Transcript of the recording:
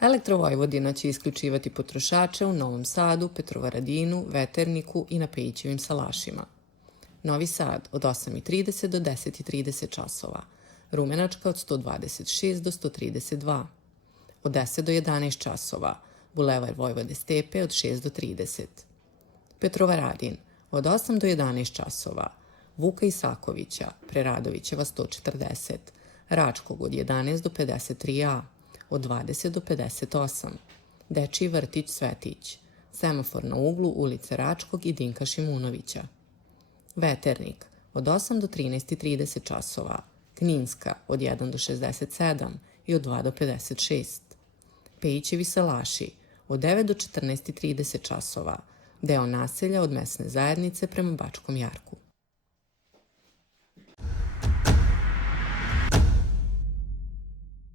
Elektrovojvodina će isključivati potrošače u Novom Sadu, Petrovaradinu, Veterniku i na Pejićevim salašima. Novi Sad od 8:30 do 10:30 časova, Rumenačka od 126 do 132, od 10 do 11 časova, Bulevar Vojvode Stepe od 6 do 30. Petrovaradin od 8 do 11 časova, Vuka Isakovića, Preradovićeva 140, Račkog od 11 do 53a, od 20 do 58, Dečiji vrtić Svetić, semafor na uglu ulice Račkog i Dinka Šimunovića. Veternik od 8 do 13:30 časova, Kninska od 1 do 67 i od 2 do 56. Pejićevi salaši od 9 do 14:30 časova, deo naselja od mesne zajednice prema Bačkom Jarku.